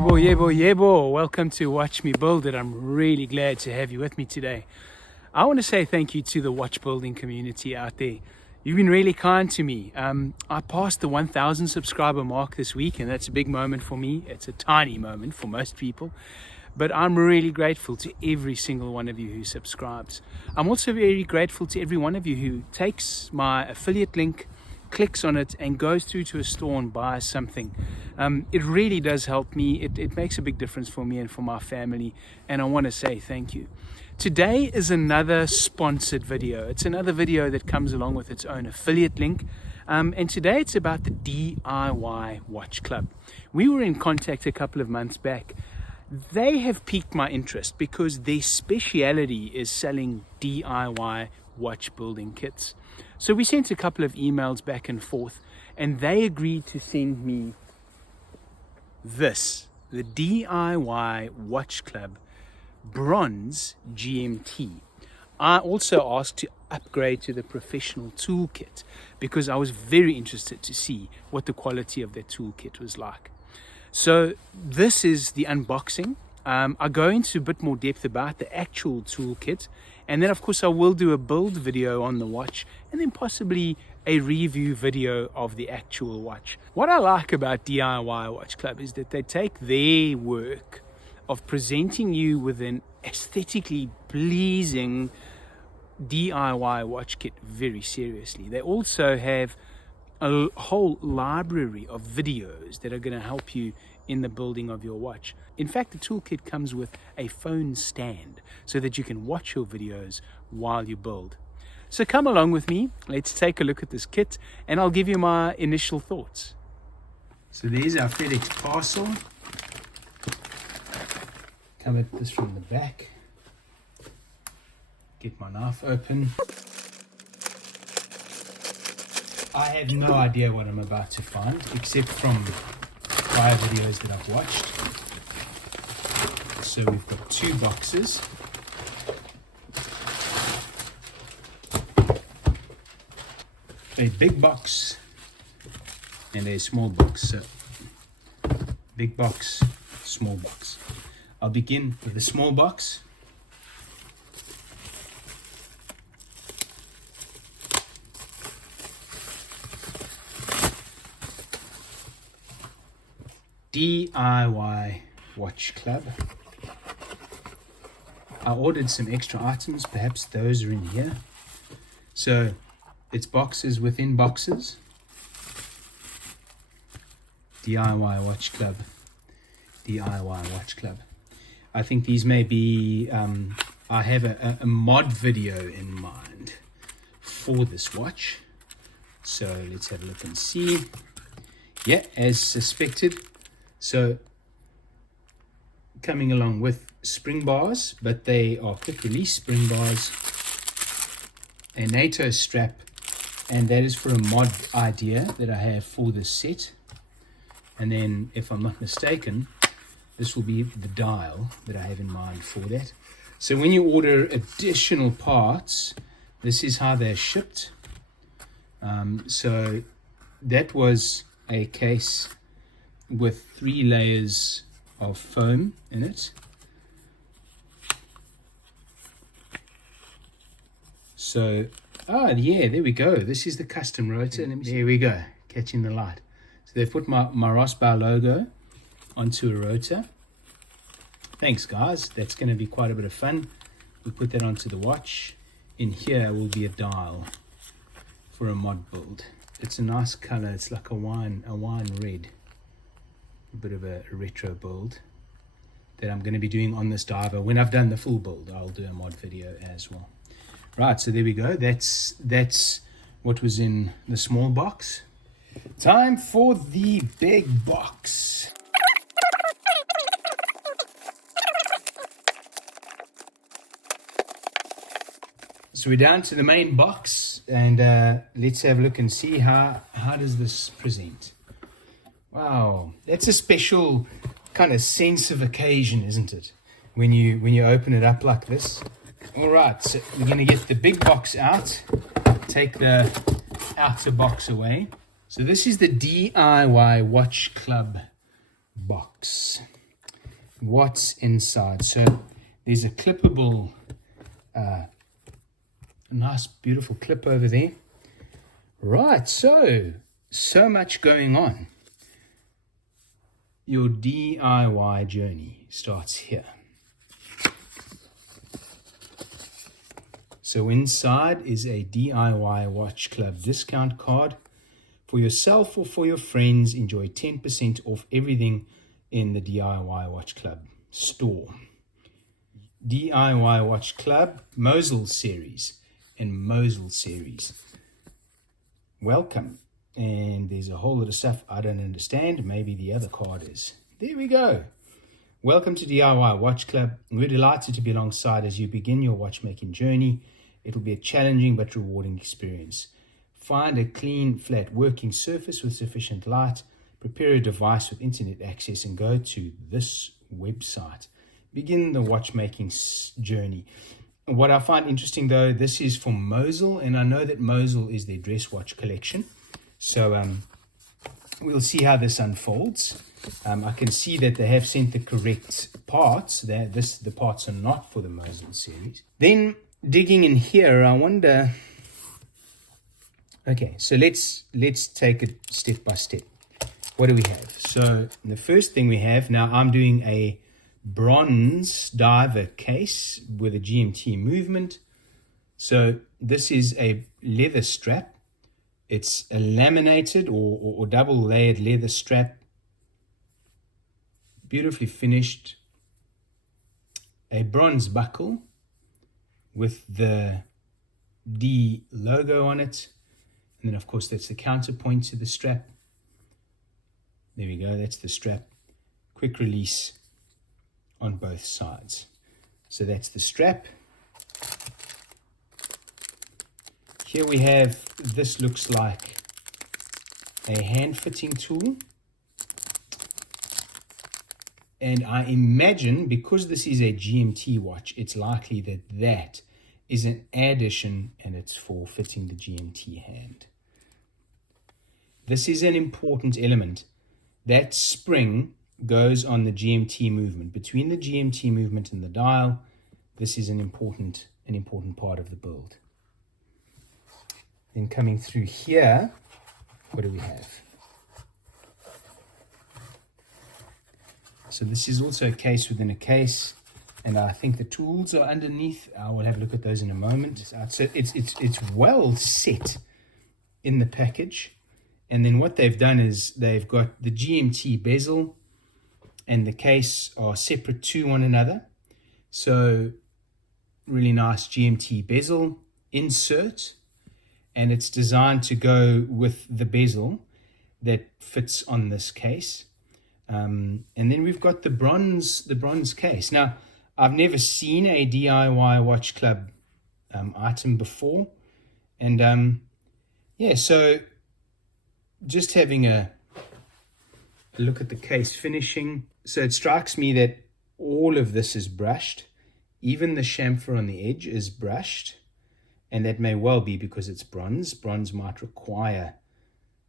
Yebo. Welcome to Watch Me Build It. I'm really glad to have you with me today. I want to say thank you to the watch building community out there. You've been really kind to me. I passed the 1,000 subscriber mark this week, and that's a big moment for me. It's a tiny moment for most people, but I'm really grateful to every single one of you who subscribes. I'm also very grateful to every one of you who takes my affiliate link, clicks on it and goes through to a store and buys something. It really does help me. It makes a big difference for me and for my family, and I want to say thank you. Today is another sponsored video. It's another video that comes along with its own affiliate link, and today it's about the DIY Watch Club. We were in contact a couple of months back. They have piqued my interest because their speciality is selling DIY watch building kits. So we sent a couple of emails back and forth, and they agreed to send me this, the DIY Watch Club Bronze GMT. I also asked to upgrade to the professional toolkit because I was very interested to see what the quality of their toolkit was like. So this is the unboxing. I go into a bit more depth about the actual toolkit, and then of course I will do a build video on the watch, and then possibly a review video of the actual watch. What I like about DIY Watch Club is that they take their work of presenting you with an aesthetically pleasing DIY watch kit very seriously. They also have a whole library of videos that are going to help you in the building of your watch. In fact, the toolkit comes with a phone stand so that you can watch your videos while you build. So come along with me, let's take a look at this kit and I'll give you my initial thoughts. So there's our FedEx parcel. Come at this from the back. Get my knife open. I have no idea what I'm about to find, except from prior videos that I've watched. So we've got two boxes. A big box and a small box. So big box, small box. I'll begin with the small box. DIY Watch Club. I ordered some extra items, perhaps those are in here. So it's boxes within boxes. DIY Watch Club. DIY Watch Club. I think these may be, I have a mod video in mind for this watch. So let's have a look and see. Yeah, as suspected. So coming along with spring bars, but they are quick release spring bars, a NATO strap, and that is for a mod idea that I have for this set. And then, if I'm not mistaken, this will be the dial that I have in mind for that. So when you order additional parts, this is how they're shipped. So that was a case with 3 layers of foam in it. So, yeah, there we go. This is the custom rotor. There we go, catching the light. So they've put my Rosbau logo onto a rotor. Thanks, guys. That's going to be quite a bit of fun. We'll put that onto the watch. In here will be a dial for a mod build. It's a nice color. It's like a wine red. A bit of a retro build that I'm going to be doing on this diver. When I've done the full build, I'll do a mod video as well. Right, so there we go. That's what was in the small box. Time for the big box. So we're down to the main box, and let's have a look and see how does this present. Wow, that's a special kind of sense of occasion, isn't it? When you open it up like this. All right, so we're going to get the big box out, take the outer box away. So this is the DIY Watch Club box. what's inside. So there's a clippable, a nice beautiful clip over there. Right, so much going on. Your DIY journey starts here. So inside is a DIY Watch Club discount card. For yourself or for your friends, enjoy 10% off everything in the DIY Watch Club store. DIY Watch Club, Mosul series and Mosul series. Welcome. And there's a whole lot of stuff I don't understand. Maybe the other card is. There we go. Welcome to DIY Watch Club. We're delighted to be alongside as you begin your watchmaking journey. It'll be a challenging but rewarding experience. Find a clean, flat working surface with sufficient light. Prepare a device with internet access and go to this website. Begin the watchmaking journey. What I find interesting though, this is for Mosul, and I know that Mosul is their dress watch collection. So we'll see how this unfolds. I can see that they have sent the correct parts. The parts are not for the Mosul series. Then digging in here, I wonder. Okay, so let's take it step by step. What do we have? So the first thing we have, now I'm doing a bronze diver case with a GMT movement. So this is a leather strap. It's a laminated or double layered leather strap. Beautifully finished. A bronze buckle with the D logo on it. And then, of course, that's the counterpoint to the strap. There we go. That's the strap. Quick release on both sides. So that's the strap. Here we have, this looks like a hand fitting tool. And I imagine, because this is a GMT watch, it's likely that that is an addition and it's for fitting the GMT hand. This is an important element. That spring goes on the GMT movement. Between the GMT movement and the dial, this is an important part of the build. Then coming through here, what do we have? So this is also a case within a case, and I think the tools are underneath. I will have a look at those in a moment. So it's well set in the package. And then what they've done is they've got the GMT bezel and the case are separate to one another. So really nice GMT bezel insert, and it's designed to go with the bezel that fits on this case. And then we've got the bronze case. Now, I've never seen a DIY Watch Club item before. And yeah, so just having a look at the case finishing. So it strikes me that all of this is brushed. Even the chamfer on the edge is brushed. And that may well be because it's bronze. Bronze might require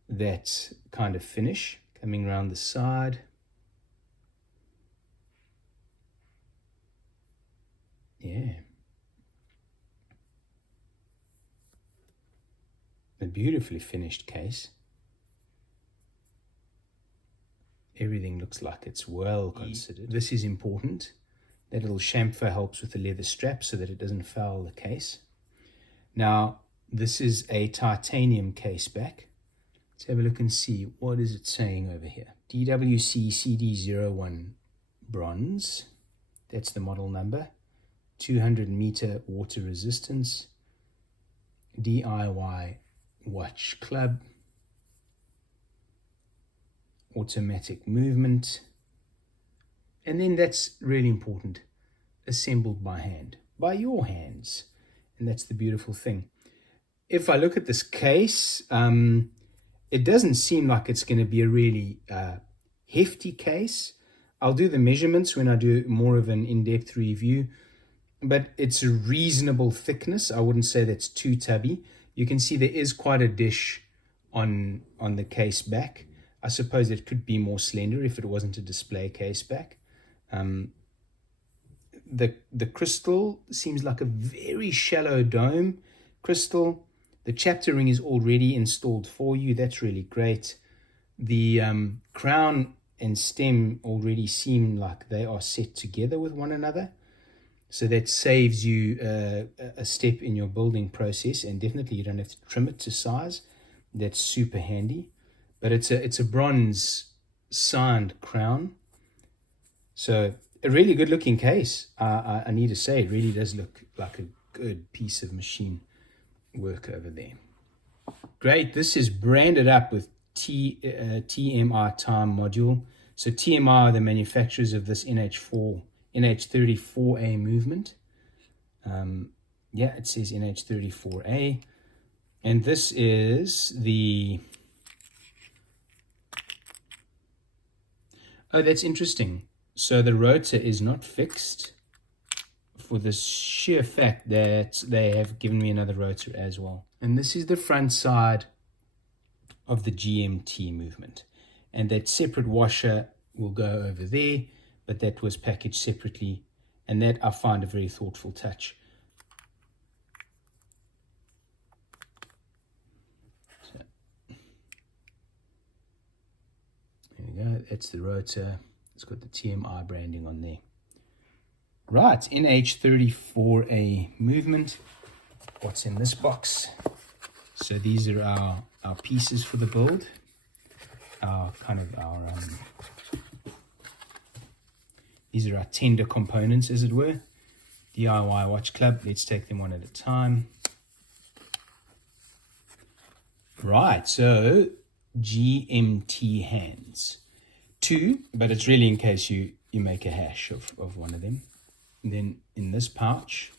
that kind of finish. Coming around the side. Yeah. A beautifully finished case. Everything looks like it's well considered. This is important. That little chamfer helps with the leather strap so that it doesn't foul the case. Now, this is a titanium case back. Let's have a look and see what is it saying over here. DWC CD01 bronze. That's the model number. 200 meter water resistance. DIY Watch Club. Automatic movement. And then that's really important. Assembled by hand. By your hands. And that's the beautiful thing. If I look at this case, it doesn't seem like it's going to be a really hefty case. I'll do the measurements when I do more of an in-depth review, but it's a reasonable thickness. I wouldn't say that's too tubby. You can see there is quite a dish on the case back. I suppose it could be more slender if it wasn't a display case back. The crystal seems like a very shallow dome crystal. The chapter ring is already installed for you. That's really great. The crown and stem already seem like they are set together with one another. So that saves you a step in your building process, and definitely you don't have to trim it to size. That's super handy. But it's a bronze signed crown. So a really good looking case. I need to say, it really does look like a good piece of machine work over there. Great. This is branded up with TMI time module. So TMI are the manufacturers of this NH34A movement. Yeah, it says NH34A. And this is the... Oh, that's interesting. So the rotor is not fixed for the sheer fact that they have given me another rotor as well. And this is the front side of the GMT movement. And that separate washer will go over there, but that was packaged separately. And that I find a very thoughtful touch. So, there we go. That's the rotor. It's got the TMI branding on there. Right, NH34A movement. What's in this box? So these are our pieces for the build. These are our tender components, as it were. DIY Watch Club. Let's take them one at a time. Right, so GMT hands. 2, but it's really in case you make a hash of one of them. And then in this pouch,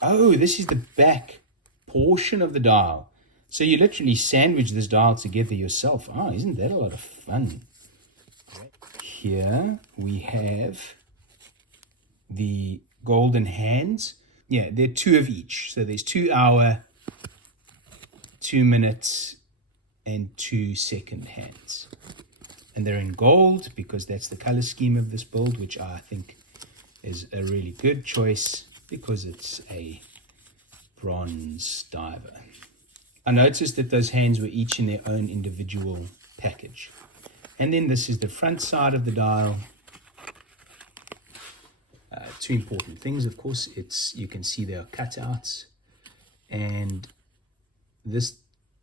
oh, this is the back portion of the dial. So you literally sandwich this dial together yourself. Oh, isn't that a lot of fun? Here we have the golden hands. Yeah, there are 2 of each. So there's 2 hour, 2 minutes, and 2 second hands. And they're in gold because that's the color scheme of this build, which I think is a really good choice because it's a bronze diver. I noticed that those hands were each in their own individual package. And then this is the front side of the dial. 2 important things, of course. You can see there are cutouts. And this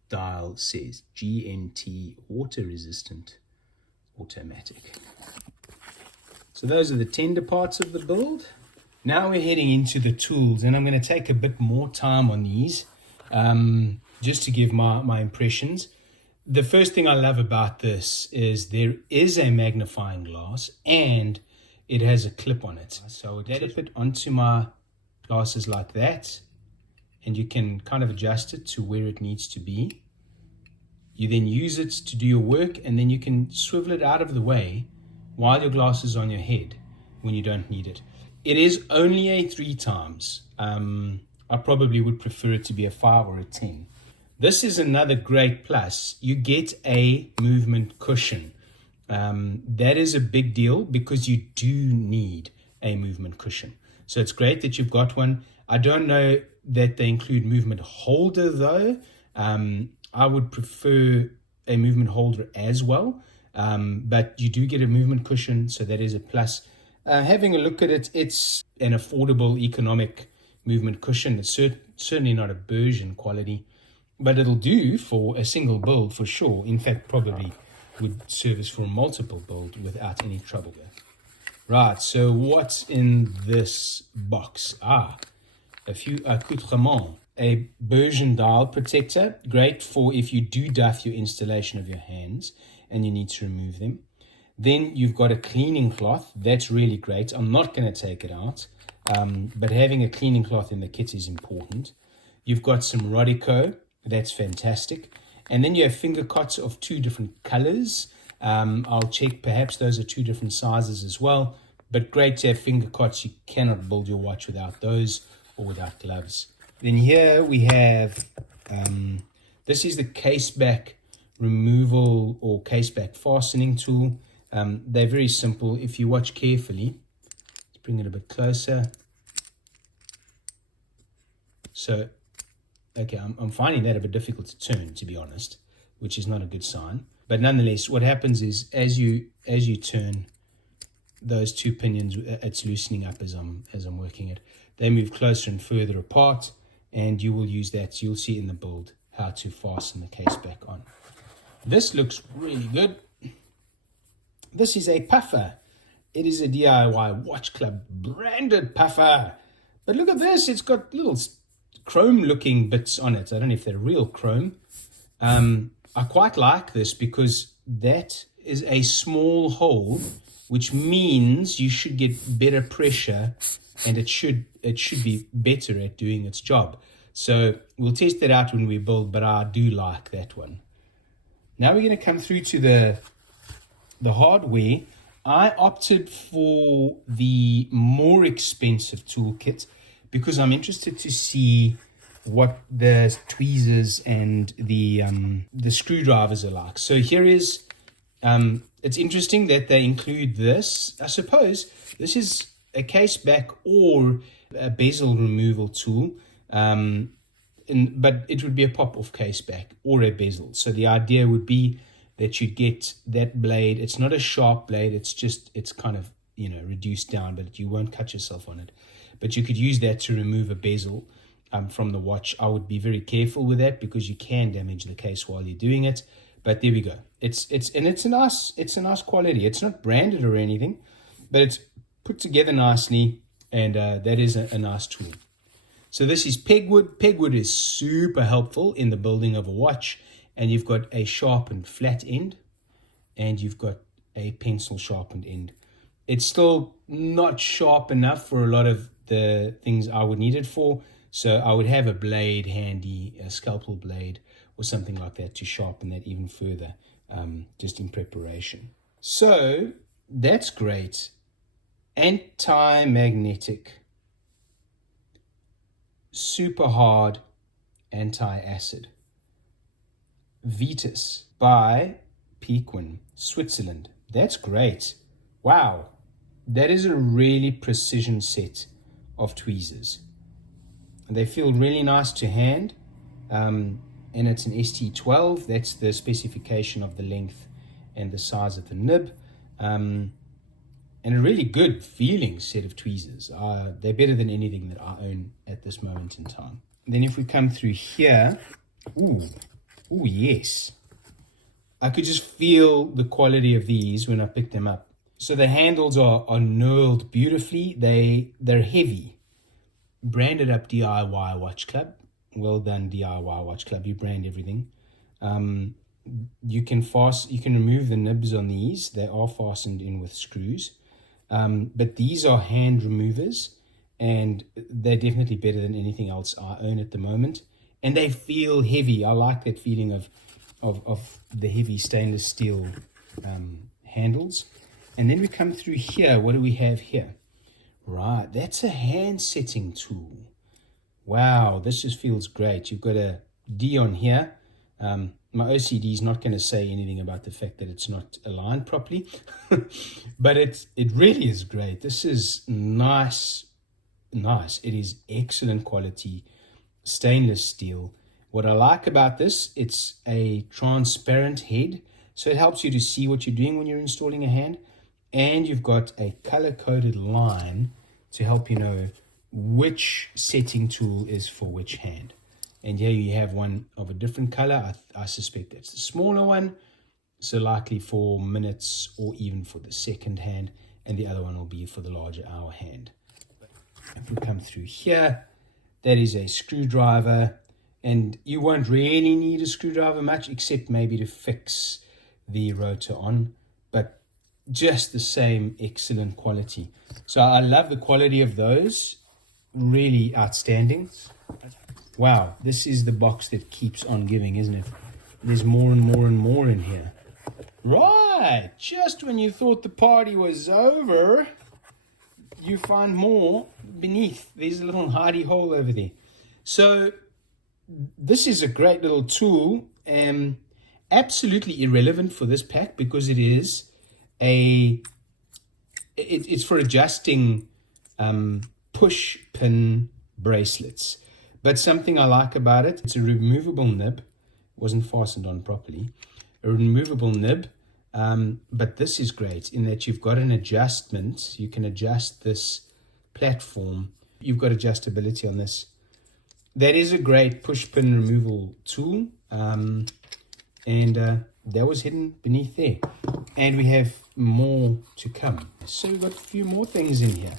dial says GMT water resistant automatic. So those are the tender parts of the build. Now we're heading into the tools, and I'm going to take a bit more time on these just to give my impressions. The first thing I love about this is there is a magnifying glass and it has a clip on it. So I clip it onto my glasses like that, and you can kind of adjust it to where it needs to be. You then use it to do your work, and then you can swivel it out of the way while your glass is on your head when you don't need it. It is only a 3 times. I probably would prefer it to be a 5 or a 10. This is another great plus. You get a movement cushion. That is a big deal because you do need a movement cushion. So it's great that you've got one. I don't know that they include movement holder though. I would prefer a movement holder as well. But you do get a movement cushion, so that is a plus. Having a look at it, it's an affordable economic movement cushion. It's certainly not a Bergen quality, but it'll do for a single build for sure. In fact, probably would service for a multiple build without any trouble. Right, so what's in this box? A few accoutrements. A Bergen dial protector, great for if you do duff your installation of your hands and you need to remove them. Then you've got a cleaning cloth. That's really great. I'm not going to take it out, but having a cleaning cloth in the kit is important. You've got some Rodico. That's fantastic. And then you have finger cots of 2 different colors. I'll check, perhaps those are 2 different sizes as well. But great to have finger cots. You cannot build your watch without those or without gloves. Then here we have, this is the case back removal or case back fastening tool. They're very simple. If you watch carefully, let's bring it a bit closer. So, okay, I'm finding that a bit difficult to turn, to be honest, which is not a good sign. But nonetheless, what happens is as you turn those two pinions, it's loosening up as I'm working it. They move closer and further apart, and you will use that. You'll see in the build how to fasten the case back on. This looks really good. This is a puffer. It is a DIY Watch Club branded puffer. But look at this. It's got little chrome looking bits on it. I don't know if they're real chrome. I quite like this because that is a small hole, which means you should get better pressure, and it should be better at doing its job. So we'll test that out when we build, but I do like that one. Now we're going to come through to the hardware. I opted for the more expensive toolkit because I'm interested to see what the tweezers and the screwdrivers are like. So here is, it's interesting that they include this. I suppose this is a case back or a bezel removal tool, but it would be a pop-off case back or a bezel. So the idea would be that you get that blade. It's not a sharp blade. It's kind of, reduced down, but you won't cut yourself on it. But you could use that to remove a bezel from the watch. I would be very careful with that because you can damage the case while you're doing it. But there we go. It's a nice quality. It's not branded or anything, but it's put together nicely, and that is a nice tool. So this is pegwood. Pegwood is super helpful in the building of a watch, and you've got a sharpened flat end, and you've got a pencil sharpened end. It's still not sharp enough for a lot of the things I would need it for, so I would have a blade handy, a scalpel blade or something like that to sharpen that even further, just in preparation. So that's great. Anti-magnetic, super hard anti-acid. Vitus by Pequin, Switzerland. That's great. Wow. That is a really precision set of tweezers. They feel really nice to hand. And it's an ST12. That's the specification of the length and the size of the nib. And a really good feeling set of tweezers. They're better than anything that I own at this moment in time. And then if we come through here, ooh, yes. I could just feel the quality of these when I picked them up. So the handles are knurled beautifully. They're heavy. Branded up DIY Watch Club. Well done, DIY Watch Club. You brand everything. You can remove the nibs on these. They are fastened in with screws. But these are hand removers, and they're definitely better than anything else I own at the moment. And they feel heavy. I like that feeling of the heavy stainless steel handles. And then we come through here. What do we have here? Right, that's a hand setting tool. Wow, this just feels great. You've got a D on here. My OCD is not going to say anything about the fact that it's not aligned properly, but it really is great. This is nice. It is excellent quality stainless steel. What I like about this, it's a transparent head, so it helps you to see what you're doing when you're installing a hand, and you've got a color-coded line to help you know which setting tool is for which hand. And here you have one of a different color. I suspect that's the smaller one, so likely for minutes or even for the second hand, and the other one will be for the larger hour hand. If we come through here, that is a screwdriver, and you won't really need a screwdriver much except maybe to fix the rotor on, but just the same excellent quality. So I love the quality of those, really outstanding. Wow, this is the box that keeps on giving, isn't it? There's more and more and more in here. Right, just when you thought the party was over, you find more beneath. There's a little hidey hole over there. So this is a great little tool, absolutely irrelevant for this pack because it is it's for adjusting push pin bracelets. But something I like about it, it's a removable nib. It wasn't fastened on properly. A removable nib, but this is great in that you've got an adjustment. You can adjust this platform. You've got adjustability on this. That is a great push pin removal tool, and that was hidden beneath there. And we have more to come. So we've got a few more things in here.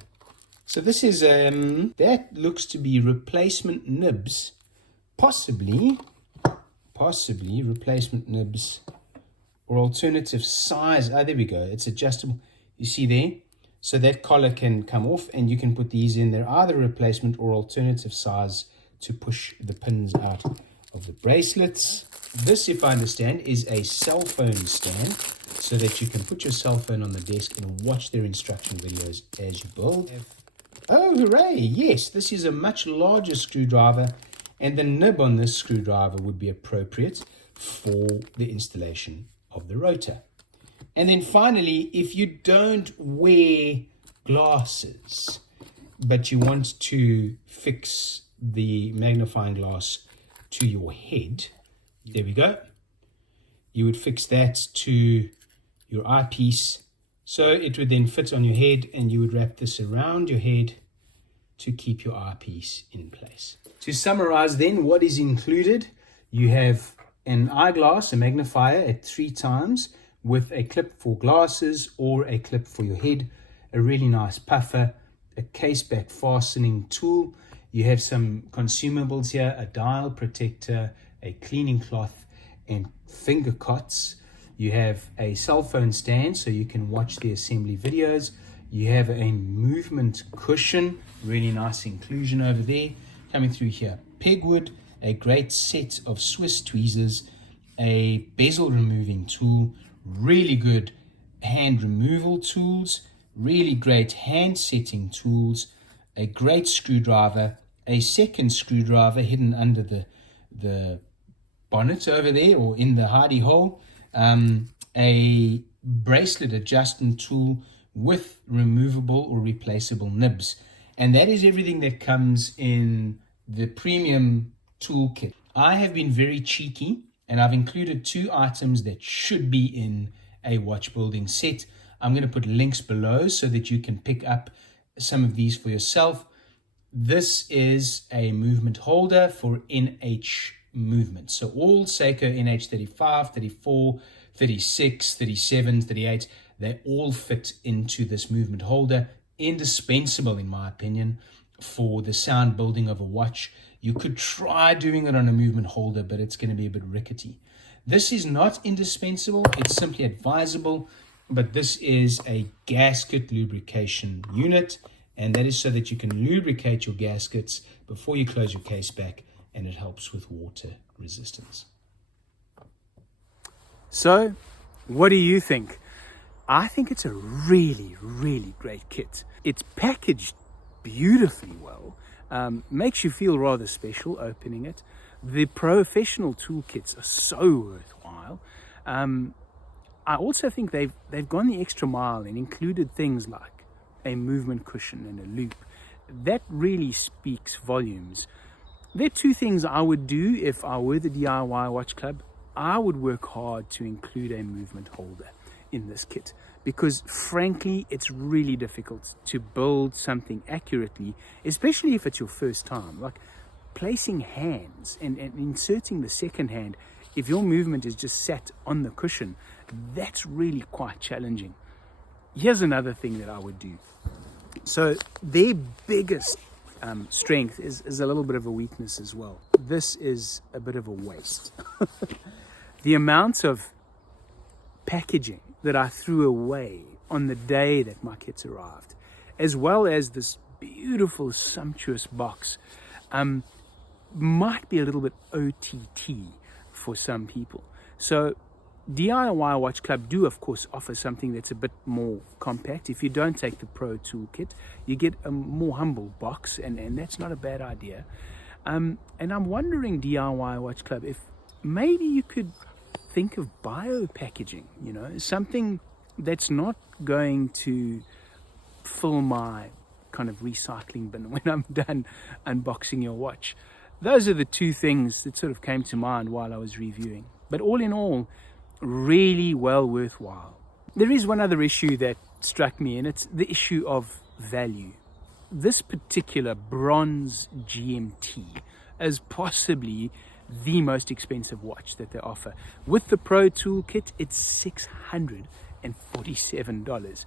So this is, that looks to be replacement nibs, possibly replacement nibs or alternative size. Ah, there we go. It's adjustable. You see there? So that collar can come off and you can put these in. They're either replacement or alternative size to push the pins out of the bracelets. This, if I understand, is a cell phone stand so that you can put your cell phone on the desk and watch their instruction videos as you build. Oh, hooray! Yes, this is a much larger screwdriver, and the nib on this screwdriver would be appropriate for the installation of the rotor. And then finally, if you don't wear glasses, but you want to fix the magnifying glass to your head, there we go. You would fix that to your eyepiece. So it would then fit on your head, and you would wrap this around your head to keep your eyepiece in place. To summarize then, what is included? You have an eyeglass, a magnifier at 3 times with a clip for glasses or a clip for your head, a really nice puffer, a case back fastening tool. You have some consumables here, a dial protector, a cleaning cloth, and finger cots. You have a cell phone stand so you can watch the assembly videos. You have a movement cushion, really nice inclusion over there. Coming through here, pegwood, a great set of Swiss tweezers, a bezel removing tool, really good hand removal tools, really great hand setting tools, a great screwdriver, a second screwdriver hidden under the bonnet over there or in the hidey hole, a bracelet adjustment tool with removable or replaceable nibs. And that is everything that comes in the premium toolkit. I have been very cheeky and I've included 2 items that should be in a watch building set. I'm going to put links below so that you can pick up some of these for yourself. This is a movement holder for NH movement. So all Seiko NH35, 34, 36, 37, 38, they all fit into this movement holder. Indispensable, in my opinion, for the sound building of a watch. You could try doing it on a movement holder, but it's going to be a bit rickety. This is not indispensable. It's simply advisable, but this is a gasket lubrication unit, and that is so that you can lubricate your gaskets before you close your case back, and it helps with water resistance. So, what do you think? I think it's a really, really great kit. It's packaged beautifully well. Makes you feel rather special opening it. The professional toolkits are so worthwhile. I also think they've gone the extra mile and included things like a movement cushion and a loop. That really speaks volumes. There are 2 things I would do if I were the DIY Watch Club. I would work hard to include a movement holder in this kit, because frankly it's really difficult to build something accurately, especially if it's your first time. Like placing hands and inserting the second hand, if your movement is just sat on the cushion, that's really quite challenging. Here's another thing that I would do. So their biggest strength is a little bit of a weakness as well. This is a bit of a waste. The amount of packaging that I threw away on the day that my kits arrived, as well as this beautiful, sumptuous box, might be a little bit OTT for some people. So DIY Watch Club do, of course, offer something that's a bit more compact. If you don't take the Pro Toolkit, you get a more humble box, and that's not a bad idea. And I'm wondering, DIY Watch Club, if maybe you could think of bio packaging, something that's not going to fill my kind of recycling bin when I'm done unboxing your watch. Those are the two things that sort of came to mind while I was reviewing. But all in all, really well worthwhile. There is one other issue that struck me, and it's the issue of value. This particular Bronze GMT is possibly the most expensive watch that they offer. With the Pro toolkit, it's $647,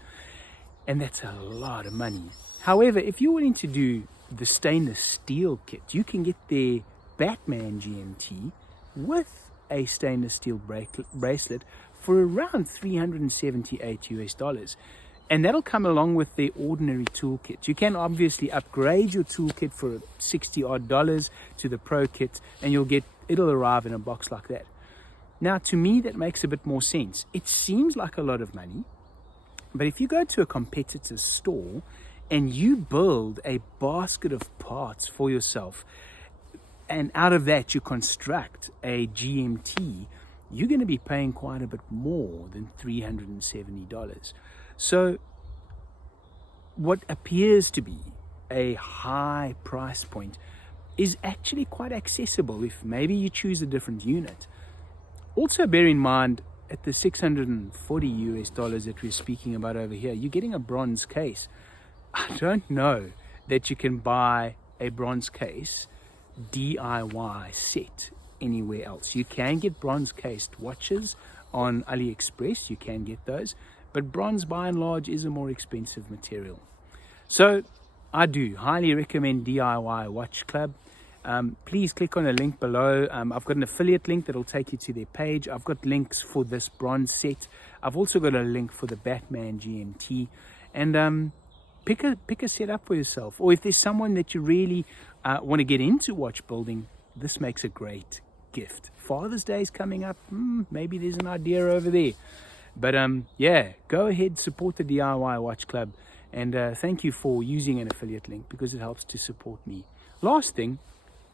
and that's a lot of money. However, if you're willing to do the stainless steel kit, you can get their Batman GMT with a stainless steel bracelet for around $378, and that'll come along with the ordinary toolkit. You can obviously upgrade your toolkit for $60 to the Pro kit, and it'll arrive in a box like that. Now, to me, that makes a bit more sense. It seems like a lot of money, but if you go to a competitor's store and you build a basket of parts for yourself, and out of that you construct a GMT, you're going to be paying quite a bit more than $370. So what appears to be a high price point is actually quite accessible if maybe you choose a different unit. Also bear in mind, at the $640 that we're speaking about over here, you're getting a bronze case. I don't know that you can buy a bronze case DIY set anywhere else. You can get bronze cased watches on AliExpress, you can get those, but bronze by and large is a more expensive material. So I do highly recommend DIY Watch Club. Please click on a link below. I've got an affiliate link that'll take you to their page. I've got links for this bronze set. I've also got a link for the Batman GMT, and pick a set up for yourself. Or if there's someone that you really want to get into watch building, this makes a great gift. Father's Day is coming up. Maybe there's an idea over there. But yeah, go ahead, support the DIY Watch Club, and thank you for using an affiliate link because it helps to support me. Last thing,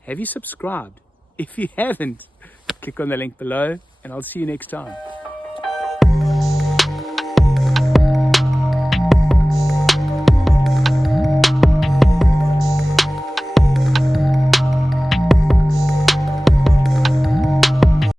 have you subscribed? If you haven't, click on the link below, and I'll see you next time.